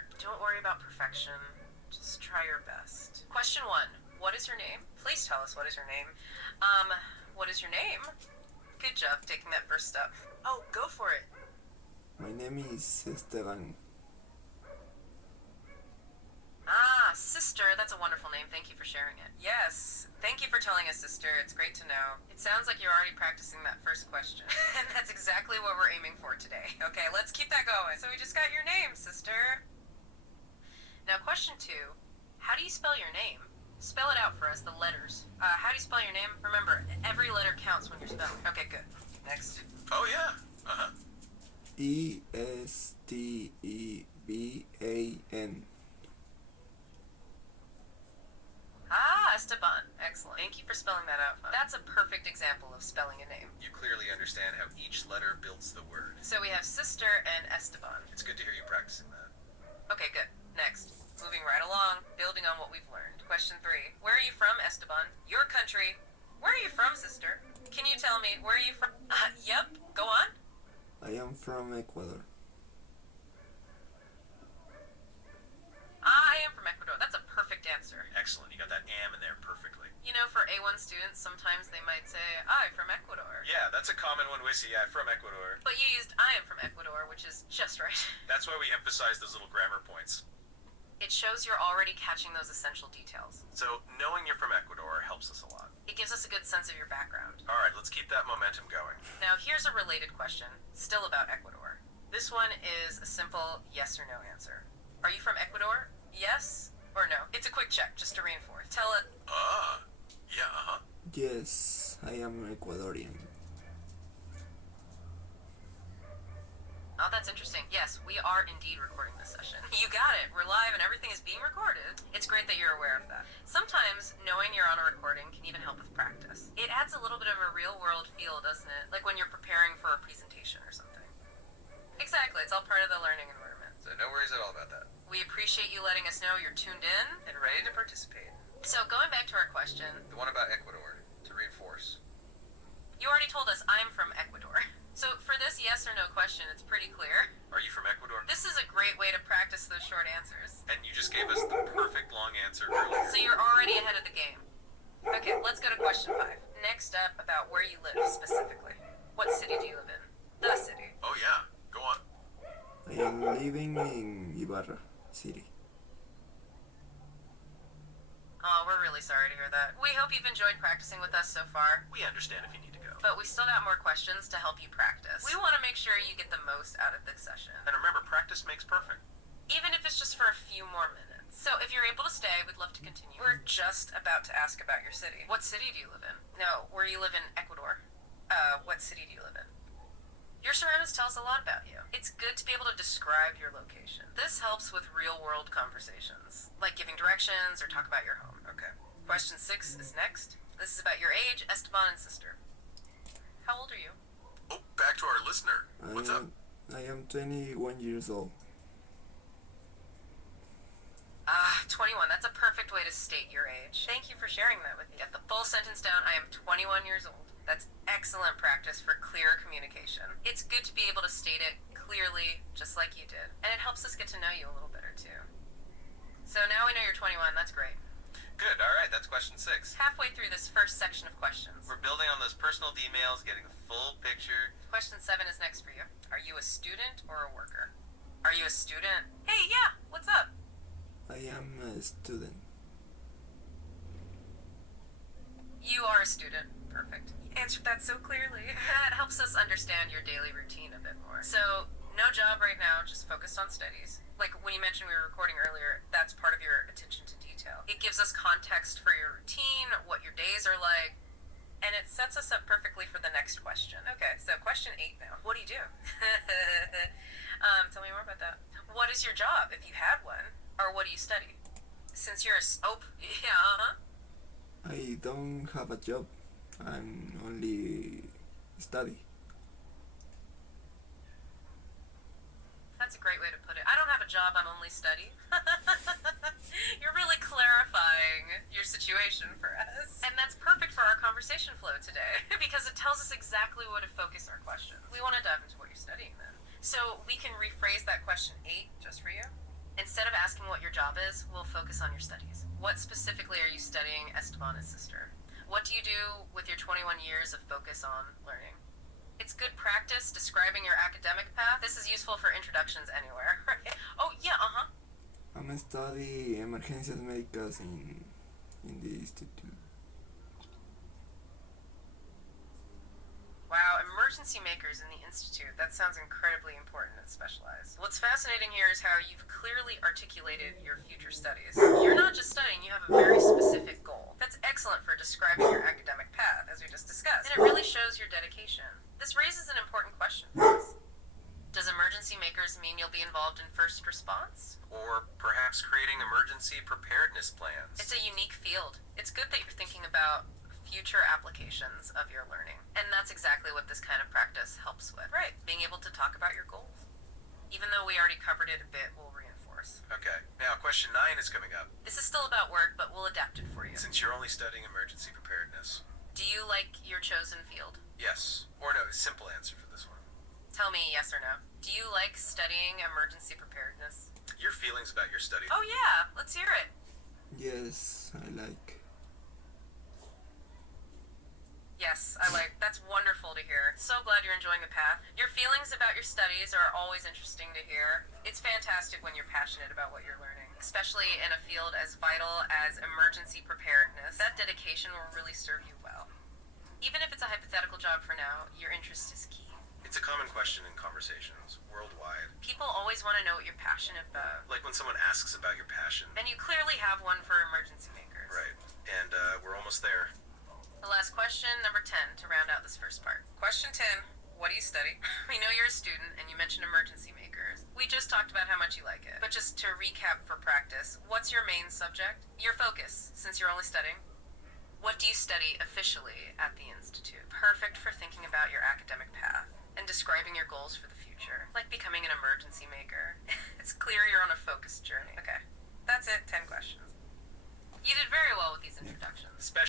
Remember, don't worry about perfection. Just try your best. Question 1. What is your name? Please tell us what is your name. What is your name? Good job taking that first step. Oh, go for it. My name is Esteban. Ah, sister, that's a wonderful name. Thank you for sharing it. Yes, thank you for telling us, sister. It's great to know. It sounds like you're already practicing that first question. And that's exactly what we're aiming for today. Okay, let's keep that going. So we just got your name, sister. Now, question 2. How do you spell your name? Spell it out for us, the letters. How do you spell your name? Remember, every letter counts when you're spelling. Okay, good. Next. Oh, yeah. Uh-huh. Esteban. Ah, Esteban. Excellent. Thank you for spelling that out. That's a perfect example of spelling a name. You clearly understand how each letter builds the word. So we have sister and Esteban. It's good to hear you practicing that. Okay, good. Next. Moving right along, building on what we've learned. Question 3. Where are you from, Esteban? Your country. Where are you from, sister? Can you tell me, where are you from? Yep. Go on. I am from Ecuador. I am from Ecuador. That's a perfect answer. Excellent. You got that am in there perfectly. You know, for A1 students, sometimes they might say, I'm from Ecuador. Yeah, that's a common one we see. Yeah, from Ecuador. But you used I am from Ecuador, which is just right. That's why we emphasize those little grammar points. It shows you're already catching those essential details. So, knowing you're from Ecuador helps us a lot. It gives us a good sense of your background. All right, let's keep that momentum going. Now, here's a related question, still about Ecuador. This one is a simple yes or no answer. Are you from Ecuador? Yes or no? It's a quick check, just to reinforce. Tell it. Yeah, uh-huh. Yes, I am Ecuadorian. Oh, that's interesting. Yes, we are indeed recording this session. You got it. We're live and everything is being recorded. It's great that you're aware of that. Sometimes knowing you're on a recording can even help with practice. It adds a little bit of a real-world feel, doesn't it? Like when you're preparing for a presentation or something. Exactly. It's all part of the learning environment. So no worries at all about that. We appreciate you letting us know you're tuned in and ready to participate. So going back to our question, The one about Ecuador, to reinforce. you already told us I'm from Ecuador. So for this yes or no question, it's pretty clear. Are you from Ecuador? This is a great way to practice those short answers. And you just gave us the perfect long answer earlier. So you're already ahead of the game. Okay, let's go to question 5. Next up, about where you live specifically. What city do you live in? The city. Oh, yeah. Go on. I am living in Ibarra City. Oh, we're really sorry to hear that. We hope you've enjoyed practicing with us so far, We understand if you need to go. but we still got more questions to help you practice. We want to make sure you get the most out of this session, And remember, practice makes perfect. even if it's just for a few more minutes. So if you're able to stay, we'd love to continue. We're just about to ask about your city. What city do you live in? No, where you live in Ecuador. What city do you live in? Your surroundings tell us a lot about you. It's good to be able to describe your location. This helps with real-world conversations, like giving directions or talk about your home. Okay. Question 6 is next. This is about your age, Esteban, and sister. How old are you? Oh, back to our listener. What's up? I am 21 years old. 21. That's a perfect way to state your age. Thank you for sharing that with me. Get the full sentence down. I am 21 years old. That's excellent practice for clear communication. It's good to be able to state it clearly, just like you did. And it helps us get to know you a little better, too. So now we know you're 21. That's great. Good, all right, that's question 6. Halfway through this first section of questions. We're building on those personal emails, getting a full picture. Question 7 is next for you. Are you a student or a worker? Are you a student? Hey, yeah, what's up? I am a student. You are a student. Perfect. You answered that so clearly. That helps us understand your daily routine a bit more. So, no job right now, just focused on studies. Like when you mentioned we were recording earlier, that's part of your attention to detail. It gives us context for your routine, what your days are like, and it sets us up perfectly for the next question. Okay, so question 8 now. What do you do? Tell me more about that. What is your job, if you had one? Or what do you study? Since you're a... Oh, yeah, uh-huh. I don't have a job. I'm only study. That's a great way to put it. I don't have a job, I'm only study. You're really clarifying your situation for us. And that's perfect for our conversation flow today, because it tells us exactly what to focus our questions. We want to dive into what you're studying then. So we can rephrase that question 8 just for you. Instead of asking what your job is, we'll focus on your studies. What specifically are you studying, Esteban and sister? What do you do with your 21 years of focus on learning? It's good practice describing your academic path. This is useful for introductions anywhere, right? Oh, yeah, I'm study emergencias médicas in the institute. Wow, emergency makers in the Institute. That sounds incredibly important and specialized. What's fascinating here is how you've clearly articulated your future studies. You're not just studying, you have a very specific goal. That's excellent for describing your academic path, as we just discussed. And it really shows your dedication. This raises an important question for us. Does emergency makers mean you'll be involved in first response? Or perhaps creating emergency preparedness plans. It's a unique field. It's good that you're thinking about future applications of your learning. And that's exactly what this kind of practice helps with. Right. Being able to talk about your goals. Even though we already covered it a bit, we'll reinforce. Okay. Now, question 9 is coming up. This is still about work, but we'll adapt it for you. Since you're only studying emergency preparedness. Do you like your chosen field? Yes. Or no, simple answer for this one. Tell me yes or no. Do you like studying emergency preparedness? Your feelings about your study. Oh yeah, let's hear it. Yes, I like. Yes, I like. That's wonderful to hear. So glad you're enjoying the path. Your feelings about your studies are always interesting to hear. It's fantastic when you're passionate about what you're learning, especially in a field as vital as emergency preparedness. That dedication will really serve you well. Even if it's a hypothetical job for now, your interest is key. It's a common question in conversations, worldwide. People always want to know what you're passionate about. Like when someone asks about your passion. And you clearly have one for emergency makers. Right. And we're almost there. The last question, number 10, to round out this first part. Question 10, what do you study? We know you're a student, and you mentioned emergency makers. We just talked about how much you like it. But just to recap for practice, what's your main subject? Your focus, since you're only studying. What do you study officially at the Institute? Perfect for thinking about your academic path and describing your goals for the future, like becoming an emergency maker. It's clear you're on a focused journey. Okay, that's it, 10 questions. You did very well with these introductions. Especially